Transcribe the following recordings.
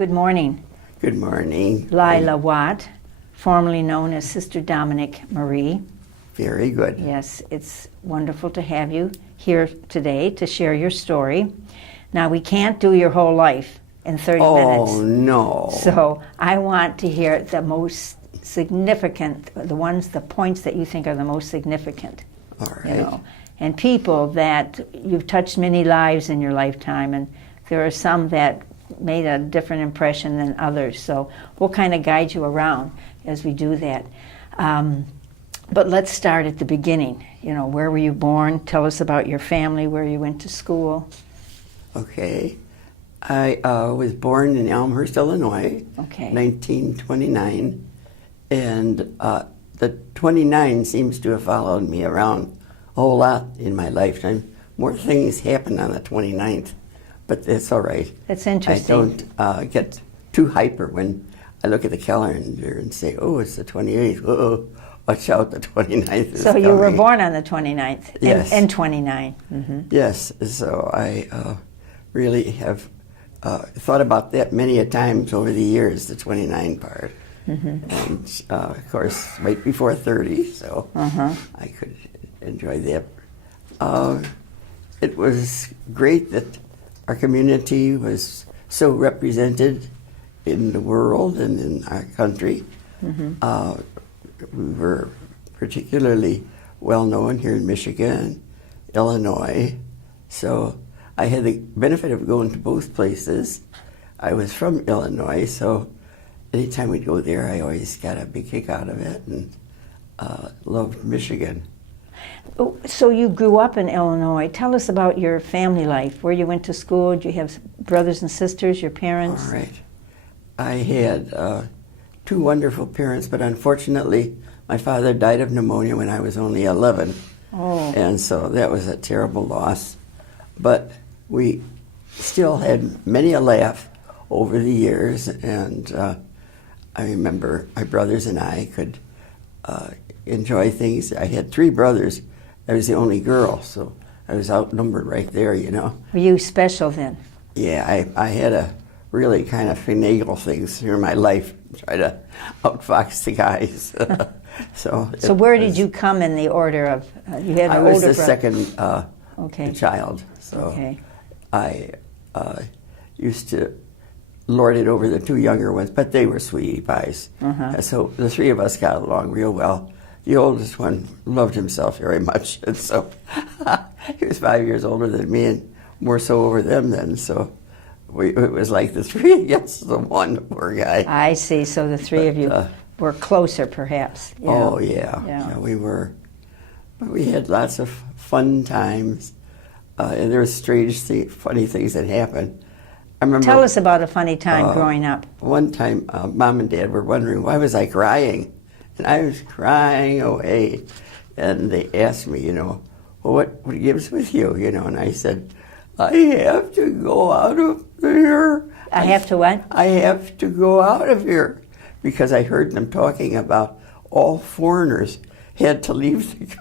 Good morning. Good morning. Lila Watt, formerly known as Sister Dominic Marie. Very good. Yes, it's wonderful to have you here today to share your story. Now, we can't do your whole life in 30 minutes. Oh, no. So I want to hear the most significant, the points that you think are the most significant. All right. And people that you've touched many lives in your lifetime, and there are some that made a different impression than others. So we'll kind of guide you around as we do that. But let's start at the beginning. Where were you born? Tell us about your family, where you went to school. Okay. I was born in Elmhurst, Illinois, 1929. And the 29 seems to have followed me around a whole lot in my lifetime. More things happen on the 29th, but that's all right. That's interesting. I don't get too hyper when I look at the calendar and say, oh, it's the 28th. Oh, watch out, the 29th is So you coming. were born on the 29th Yes. and 29. Mm-hmm. Yes, so I really have thought about that many a times over the years, the 29 part. Mm-hmm. And of course, right before 30, so I could enjoy that. It was great that our community was so represented in the world and in our country. Mm-hmm. We were particularly well known here in Michigan, Illinois, so I had the benefit of going to both places. I was from Illinois, so anytime we'd go there, I always got a big kick out of it and loved Michigan. So you grew up in Illinois. Tell us about your family life, where you went to school. Did you have brothers and sisters, your parents? All right. I had two wonderful parents, but unfortunately, my father died of pneumonia when I was only 11. Oh. And so that was a terrible loss. But we still had many a laugh over the years, and I remember my brothers and I could enjoy things. I had three brothers. I was the only girl, so I was outnumbered right there, Were you special then? Yeah, I had to really kind of finagle things through my life, try to outfox the guys. So where did you come in the order of, you had an older brother? I was the second child, so I used to lord it over the two younger ones, but they were sweetie pies. So the three of us got along real well. The oldest one loved himself very much, and so he was 5 years older than me and more so over them then, so it was like the three against the one poor guy. I see, so the three of you were closer perhaps. Oh, yeah, we were. But we had lots of fun times, and there were strange, funny things that happened. I remember, tell us about a funny time growing up. One time, Mom and Dad were wondering why was I crying, and I was crying away. And they asked me, well, what gives with you, and I said, I have to go out of here. I have to what? I have to go out of here, because I heard them talking about all foreigners had to leave.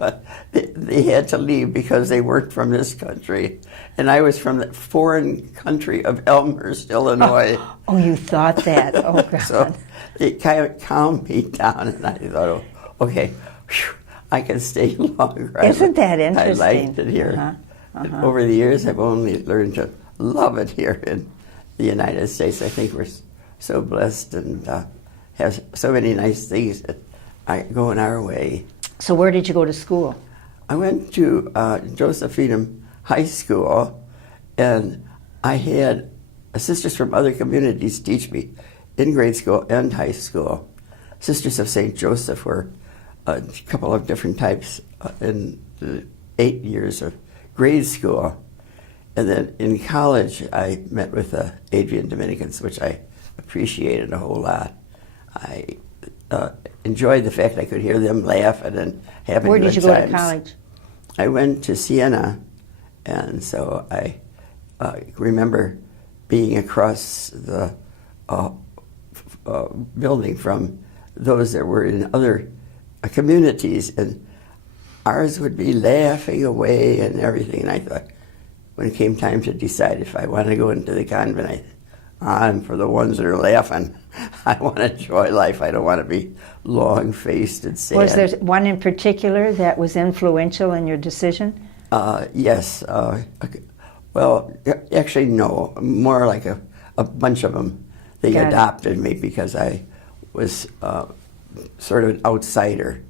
They had to leave because they weren't from this country. And I was from the foreign country of Elmhurst, Illinois. Oh, you thought that? Oh, God. So it kind of calmed me down, and I thought, okay, whew, I can stay longer. Isn't that interesting? I liked it here. Over the years, I've only learned to love it here in the United States. I think we're so blessed and have so many nice things that are going our way. So where did you go to school? I went to Josephinum High School, and I had sisters from other communities teach me in grade school and high school. Sisters of St. Joseph were a couple of different types in the 8 years of grade school. And then in college, I met with the Adrian Dominicans, which I appreciated a whole lot. I enjoyed the fact I could hear them laughing and having Where good did you times. go to college? I went to Siena, and so I remember being across the building from those that were in other communities, and ours would be laughing away and everything. And I thought, when it came time to decide if I wanted to go into the convent, I'm for the ones that are laughing. I want to enjoy life. I don't want to be long-faced and sad. Was there one in particular that was influential in your decision? Yes. Well, actually, no. More like a bunch of them. They adopted me because I was sort of an outsider.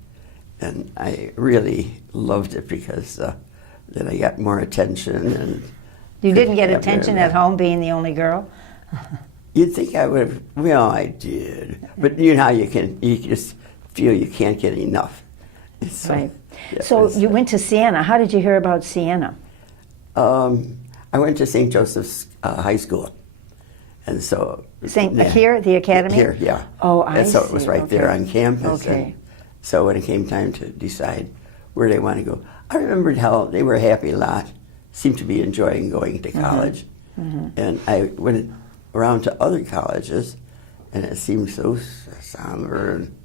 And I really loved it because then I got more attention. And you didn't get attention at home being the only girl? You'd think I would have. Well, I did. But you know how you just feel you can't get enough. So, right. So you went to Siena. How did you hear about Siena? I went to St. Joseph's High School. And so... Here, the academy? Here, yeah. Oh, I see. And so it was right there on campus. Okay. And so when it came time to decide where they want to go, I remembered how they were a happy lot, seemed to be enjoying going to college. And I went around to other colleges, and it seemed so somber and,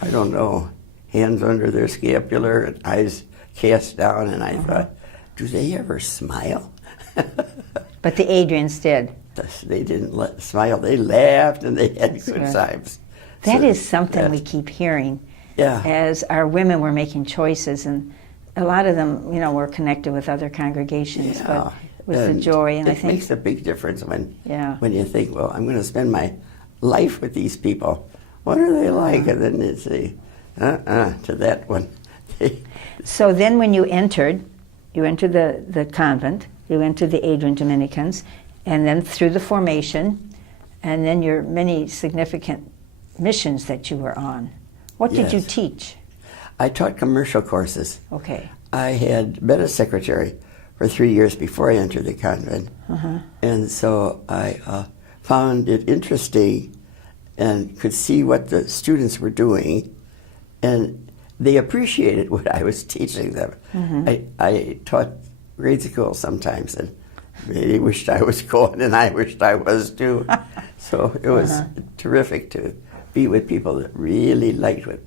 I don't know, hands under their scapular and eyes cast down, and I thought, do they ever smile? But the Adrians did. They didn't smile. They laughed, and they had good times. That is something we keep hearing. Yeah. As our women were making choices, and a lot of them, you know, were connected with other congregations, but with the joy. And I think it makes a big difference when you think, well, I'm going to spend my life with these people. What are they like? And then they say, to that one. So then when you entered the convent, you entered the Adrian Dominicans, and then through the formation, and then your many significant missions that you were on. What did you teach? I taught commercial courses. Okay. I had been a secretary for 3 years before I entered the convent. And so I found it interesting and could see what the students were doing, and they appreciated what I was teaching them. I taught grade school sometimes, and they wished I was going, and I wished I was too. So it was terrific to be with people that really liked what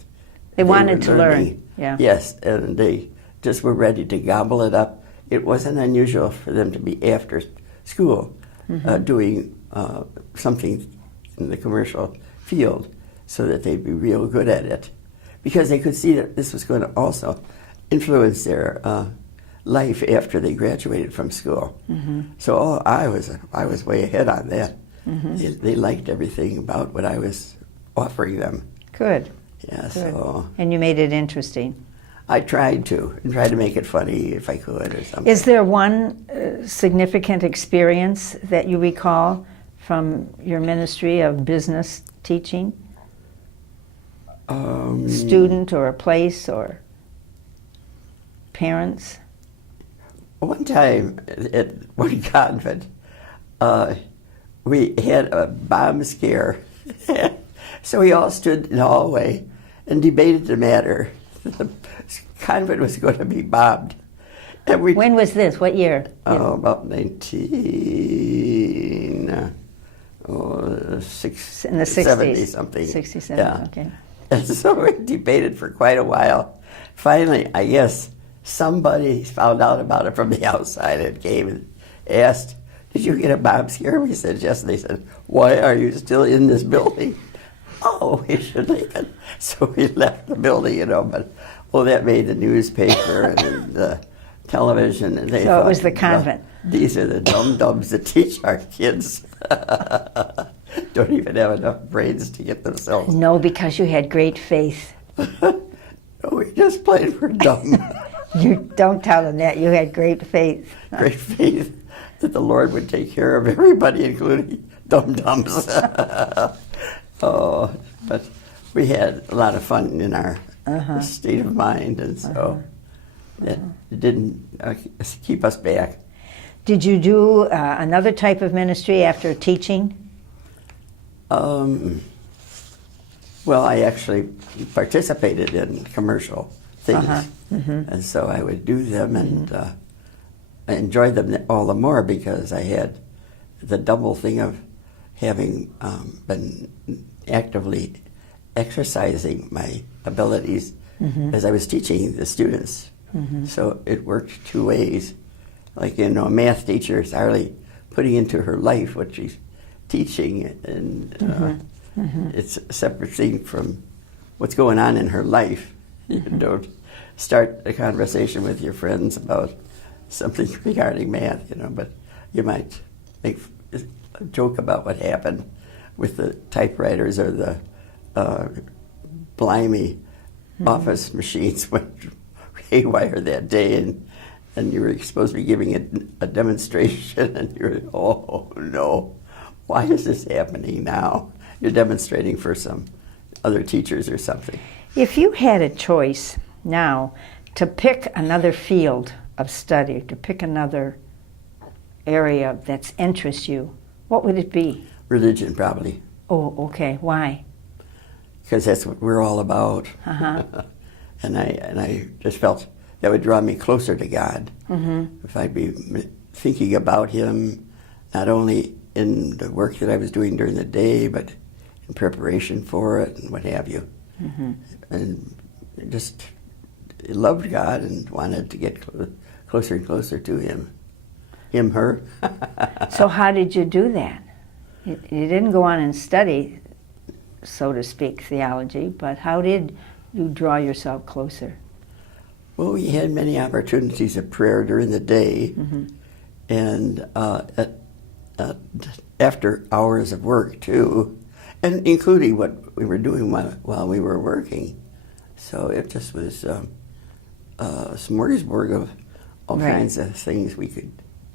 they wanted to learn. Yeah. Yes, and they just were ready to gobble it up. It wasn't unusual for them to be after school doing something in the commercial field so that they'd be real good at it, because they could see that this was going to also influence their life after they graduated from school. So I was way ahead on that. They liked everything about what I was offering them. Good. Yeah. Good. So. And you made it interesting. I tried to make it funny if I could or something. Is there one significant experience that you recall from your ministry of business teaching? Student or a place or parents? One time at one convent, we had a bomb scare. So we all stood in the hallway and debated the matter. The convent was going to be bombed. And when was this? What year? About 70 something. 67, yeah. Okay. And so we debated for quite a while. Finally, I guess somebody found out about it from the outside and came and asked, "Did you get a bomb scare?" We said, "Yes." And they said, "Why are you still in this building?" "Oh, we should leave it." So we left the building, but that made the newspaper and the television. And they so thought, it was the convent. These are the dum-dums that teach our kids. Don't even have enough brains to get themselves. No, because you had great faith. No, we just played for dumb. You don't tell them that. You had great faith. Great faith that the Lord would take care of everybody, including dum-dums. But we had a lot of fun in our state of mind, and so it didn't keep us back. Did you do another type of ministry after teaching? Well, I actually participated in commercial things, and so I would do them, and I enjoyed them all the more because I had the double thing of having been actively exercising my abilities as I was teaching the students. So it worked two ways. Like, a math teacher is hardly putting into her life what she's teaching, and it's a separate thing from what's going on in her life. You don't start a conversation with your friends about something regarding math, but you might make a joke about what happened with the typewriters or the blimey office machines went haywire that day, and you were supposed to be giving a demonstration, and you're, oh no, why is this happening now? You're demonstrating for some other teachers or something. If you had a choice now to pick another field of study, to pick another area that interests you, what would it be? Religion, probably. Oh, okay. Why? Because that's what we're all about. and I just felt that would draw me closer to God. If I'd be thinking about Him, not only in the work that I was doing during the day, but in preparation for it and what have you. And just loved God and wanted to get closer and closer to Him. Him, her. So how did you do that? You didn't go on and study, so to speak, theology, but how did you draw yourself closer? Well, we had many opportunities of prayer during the day, and after hours of work, too, and including what we were doing while we were working. So it just was a smorgasbord of all kinds of things we could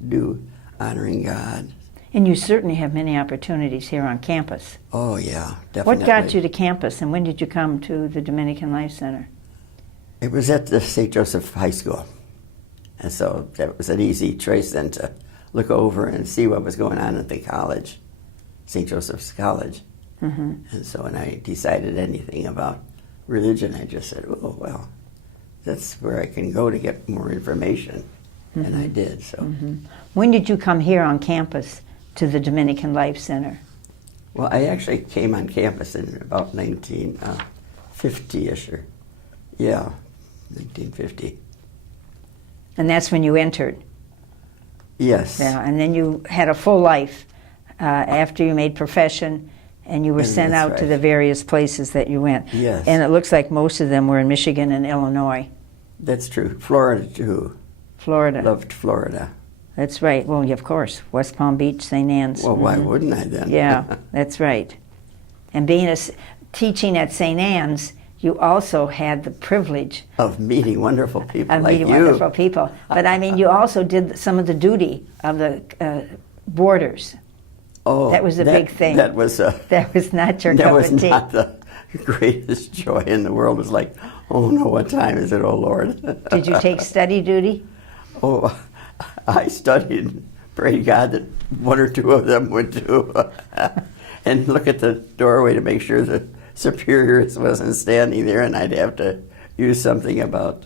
do, honoring God. And you certainly have many opportunities here on campus. Oh, yeah, definitely. What got you to campus, and when did you come to the Dominican Lives Center? It was at the St. Joseph High School. And so that was an easy choice then to look over and see what was going on at the college, St. Joseph's College. And so when I decided anything about religion, I just said, oh, well, that's where I can go to get more information. And I did. So. When did you come here on campus to the Dominican Lives Center? Well, I actually came on campus in about 1950-ish, or, 1950. And that's when you entered? Yes. Yeah, and then you had a full life after you made profession, and you were sent out to the various places that you went. Yes. And it looks like most of them were in Michigan and Illinois. That's true. Florida, too. Florida. Loved Florida. That's right. Well, of course, West Palm Beach, St. Anne's. Well, why wouldn't I then? Yeah, that's right. And teaching at St. Anne's, you also had the privilege of meeting wonderful people of like meeting you. wonderful people. But I mean, you also did some of the duty of the boarders. Oh, that was a big thing. That was that was not your that cup was of tea. not the greatest joy in the world. It was like, oh no, what time is it, oh Lord? Did you take study duty? Oh, I studied. Pray God that one or two of them would do, and look at the doorway to make sure the superior wasn't standing there, and I'd have to use something about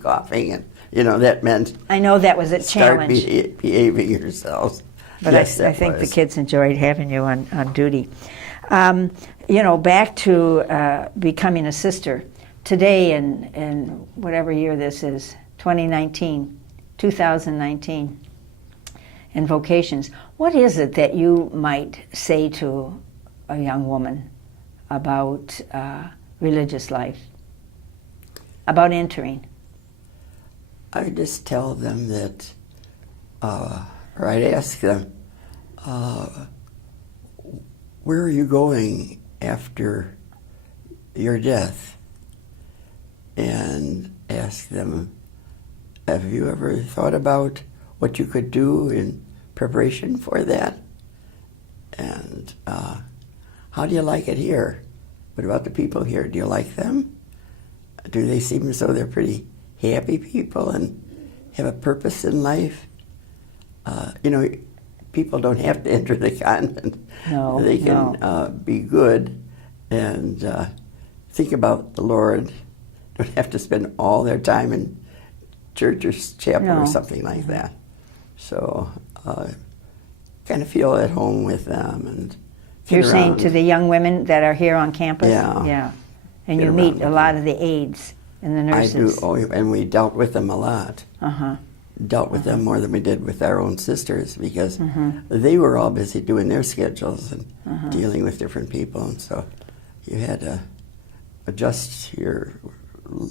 coughing, and that meant I know that was a challenge. Start behaving yourselves. But yes, I think the kids enjoyed having you on duty. Back to becoming a sister. Today, in whatever year this is, 2019, in vocations, what is it that you might say to a young woman about religious life, about entering? I just tell them that, or I'd ask them, where are you going after your death? And ask them, have you ever thought about what you could do in preparation for that? And how do you like it here? What about the people here? Do you like them? Do they seem as though they're pretty happy people and have a purpose in life? People don't have to enter the convent. No, they can be good and think about the Lord. Don't have to spend all their time in church or chapel or something like that. So kind of feel at home with them. And you're saying to the young women that are here on campus? Yeah. Yeah. And you meet a lot of the aides and the nurses. I do. Oh, and we dealt with them a lot. dealt with them more than we did with our own sisters, because they were all busy doing their schedules and dealing with different people, and so you had to adjust your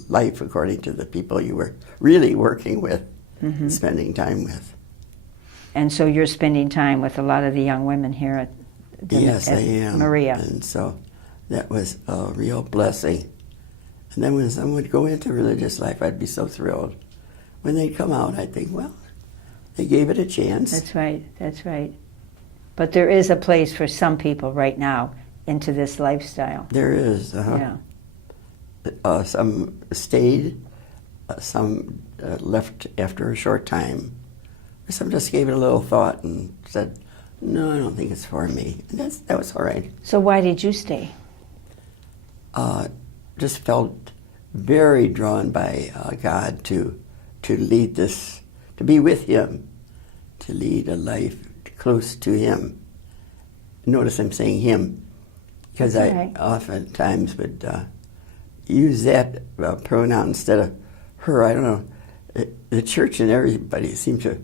life according to the people you were really working with, spending time with. And so you're spending time with a lot of the young women here at Yes, I am. Maria. And so that was a real blessing. And then when someone would go into religious life, I'd be so thrilled. When they'd come out, I'd think, well, they gave it a chance. That's right, that's right. But there is a place for some people right now into this lifestyle. There is. Yeah. Some stayed, some left after a short time. Some just gave it a little thought and said, no, I don't think it's for me. And that was all right. So why did you stay? Just felt very drawn by God to lead this, to be with Him, to lead a life close to Him. Notice I'm saying Him, because I oftentimes would use that pronoun instead of her. I don't know. The church and everybody seem to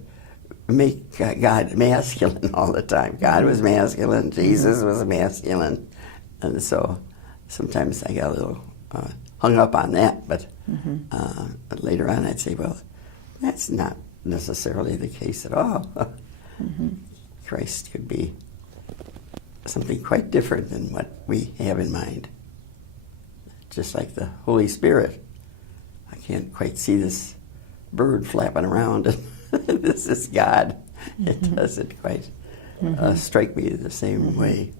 make God masculine all the time. God was masculine, Jesus was masculine, and so sometimes I got a little hung up on that, but later on I'd say, well, that's not necessarily the case at all. Christ could be something quite different than what we have in mind. Just like the Holy Spirit. I can't quite see this bird flapping around. This is God. It doesn't quite strike me the same way.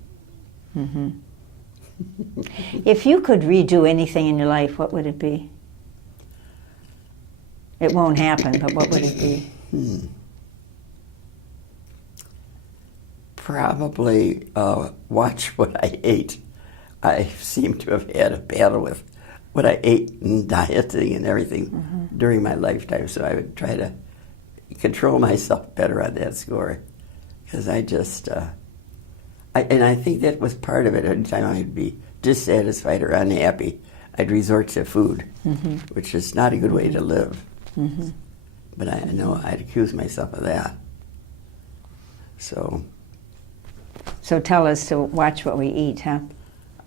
If you could redo anything in your life, what would it be? It won't happen, but what would it be? Probably watch what I ate. I seem to have had a battle with what I ate and dieting and everything during my lifetime, so I would try to control myself better on that score, because I just and I think that was part of it. Every time I'd be dissatisfied or unhappy, I'd resort to food, which is not a good way to live. But I know I'd accuse myself of that. So tell us to watch what we eat, huh?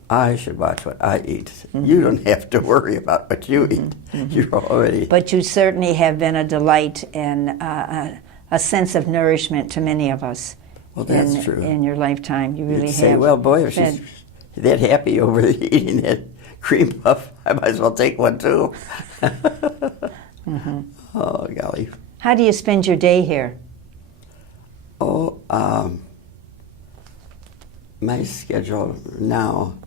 I should watch what I eat. You don't have to worry about what you eat. You're already... But you certainly have been a delight and a sense of nourishment to many of us. Well, that's true. In your lifetime, you really You'd have. say, well, boy, if she's that happy over eating that cream puff, I might as well take one too. Oh, golly. How do you spend your day here? Oh, my schedule now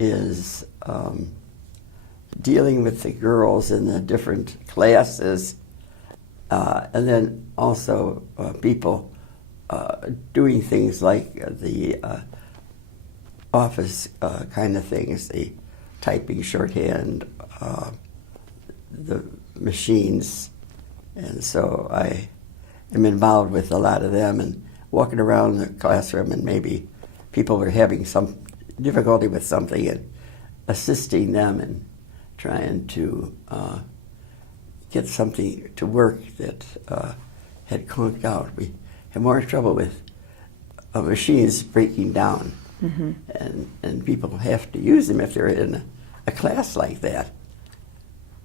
is dealing with the girls in the different classes, and then also people doing things like the office kind of things, the typing shorthand, the machines, and so I am involved with a lot of them and walking around the classroom, and maybe people were having some difficulty with something and assisting them and trying to get something to work that had conked out. We have more trouble with machines breaking down, and people have to use them if they're in a class like that.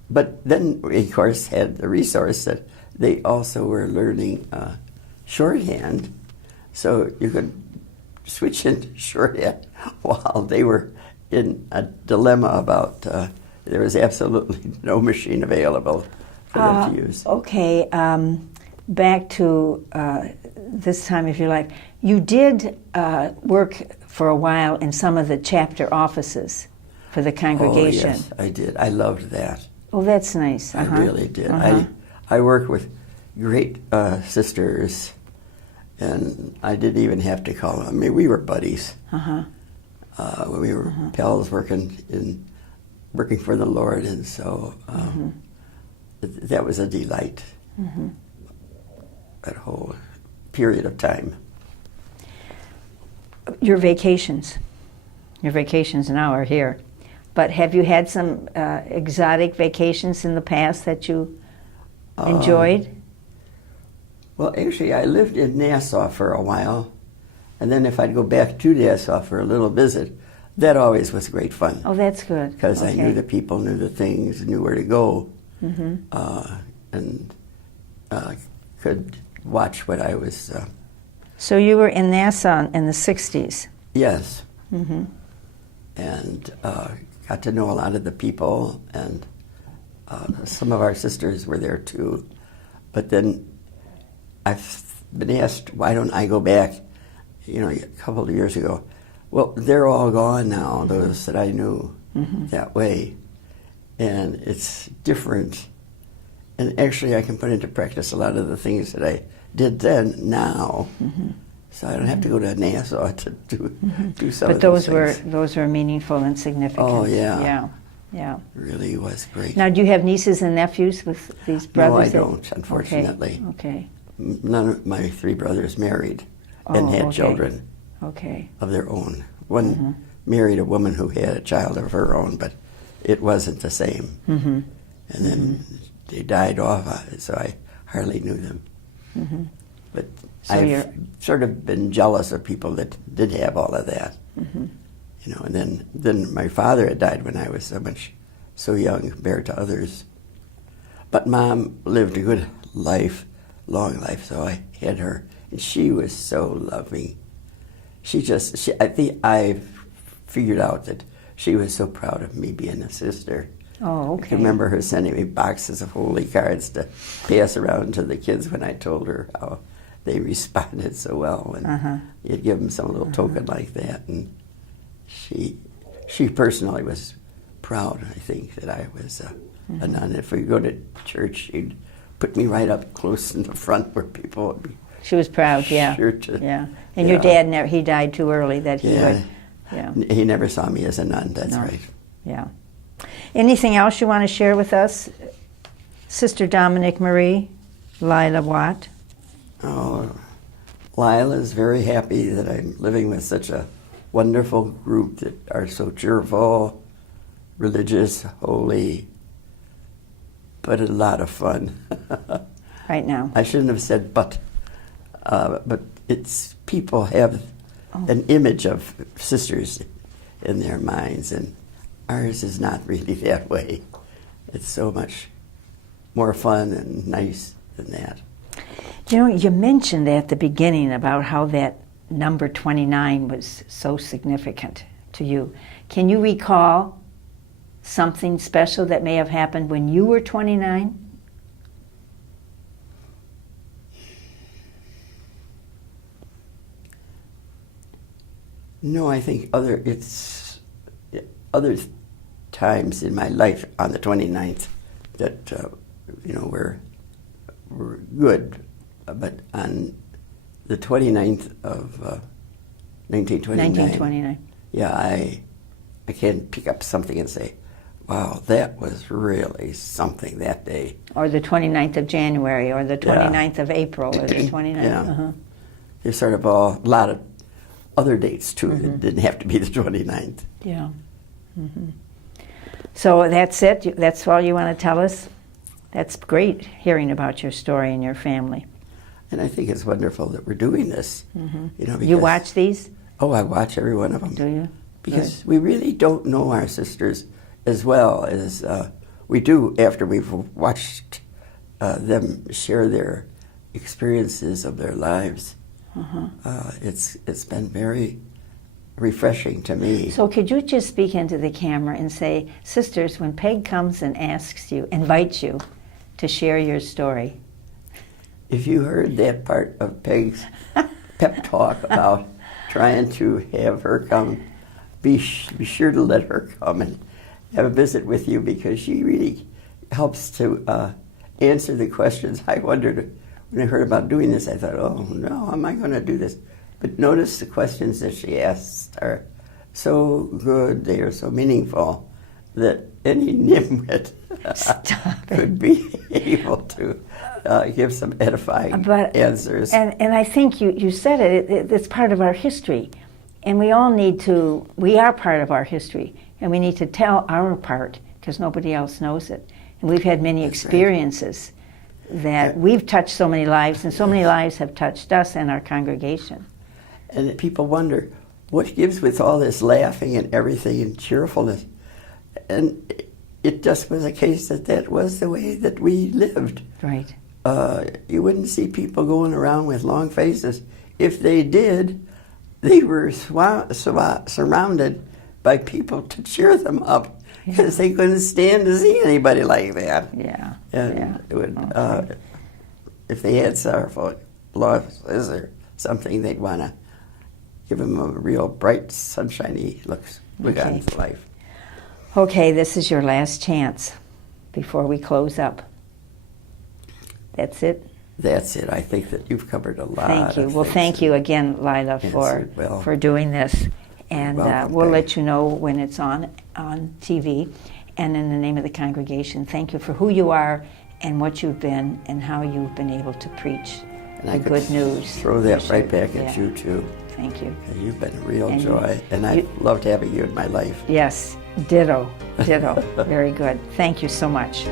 But then we, of course, had the resource that they also were learning shorthand, so you could switch into shorthand while they were in a dilemma about there was absolutely no machine available for them to use. Okay, back to this time of your life. You did work for a while in some of the chapter offices for the congregation. Oh, yes, I did. I loved that. Oh, that's nice. I really did. I worked with great sisters, and I didn't even have to call them. I mean, we were buddies. We were pals working for the Lord, and so that was a delight. That whole period of time. Your vacations now are here. But have you had some exotic vacations in the past that you enjoyed? Well, actually, I lived in Nassau for a while, and then if I'd go back to Nassau for a little visit, that always was great fun. Oh, that's good. Because I knew the people, knew the things, knew where to go, Mm-hmm. and could watch what I was. So you were in Nassau in the 60s. Yes. Mm-hmm. And got to know a lot of the people, and some of our sisters were there too. But then I've been asked, why don't I go back, a couple of years ago. Well, they're all gone now, those that I knew that way. And it's different. And actually I can put into practice a lot of the things that I did then now. Mm-hmm. So I don't have to go to Nassau to do some But of those things. those were meaningful and significant. Oh, yeah. Yeah, yeah. Really was great. Now, do you have nieces and nephews with these brothers? No, I don't, unfortunately. Okay. None of my three brothers married and had children Okay. of their own. One married a woman who had a child of her own, but it wasn't the same. Mm-hmm. And then they died off, so I hardly knew them. Mm-hmm. But So I've sort of been jealous of people that did have all of that. Mm-hmm. And then my father had died when I was so young compared to others. But Mom lived a good life, long life, so I had her, and she was so loving. I think I figured out that she was so proud of me being a sister. Oh, I okay. can remember her sending me boxes of holy cards to pass around to the kids when I told her how they responded so well, and you'd give them some little token like that, and she personally was proud, I think, that I was a nun. If we go to church, she'd put me right up close in the front where people would be. She was proud, yeah. Sure to, yeah. And your dad, he died too early that he yeah, would. Yeah. He never saw me as a nun, that's No. right. Yeah. Anything else you want to share with us? Sister Dominic Marie, Lila Watt. Oh, Lila's very happy that I'm living with such a wonderful group that are so cheerful, religious, holy, but a lot of fun. Right now. I shouldn't have said but it's people have an image of sisters in their minds, and ours is not really that way. It's so much more fun and nice than that. You mentioned at the beginning about how that number 29 was so significant to you. Can you recall something special that may have happened when you were 29? No, I think other times in my life on the 29th that were good, but on the 29th of 1929. Yeah, I can pick up something and say, wow, that was really something that day. Or the 29th of January, or the 29th of April, or the 29th. Yeah. There's sort of a lot of other dates, too. It didn't have to be the 29th. Yeah. Mm-hmm. So that's it? That's all you want to tell us? That's great, hearing about your story and your family. And I think it's wonderful that we're doing this. Because, you watch these? Oh, I watch every one of them. Do you? Because we really don't know our sisters as well as we do after we've watched them share their experiences of their lives. It's been very refreshing to me. So could you just speak into the camera and say, sisters, when Peg comes and invites you to share your story. If you heard that part of Peg's pep talk about trying to have her come, be sure to let her come and have a visit with you, because she really helps to answer the questions. I wondered, when I heard about doing this, I thought, oh no, am I going to do this? But notice the questions that she asks are so good, they are so meaningful, that any nimwit could be able to give some edifying answers. And I think you said it's part of our history. And we are part of our history. And we need to tell our part, because nobody else knows it. And we've had many experiences that we've touched so many lives, and so many lives have touched us and our congregation. And people wonder, what gives with all this laughing and everything and cheerfulness? And it just was a case that was the way that we lived. Right. You wouldn't see people going around with long faces. If they did, they were surrounded by people to cheer them up, because they couldn't stand to see anybody like that. Yeah. And it would, if they had sorrowful losses or something, they'd want to give them a real bright, sunshiny look on life. Okay, this is your last chance before we close up. That's it? That's it. I think that you've covered a lot. Thank you. Of Well, things. thank you again, Lila, Yes, for doing this. And welcome, we'll Peg. let you know when it's on TV. And in the name of the congregation, thank you for who you are and what you've been and how you've been able to preach And the I could good news. throw that right back Yeah. at you, too. Thank you. You've been a real And joy, and I've loved having you in my life. Yes, ditto, ditto. Very good. Thank you so much.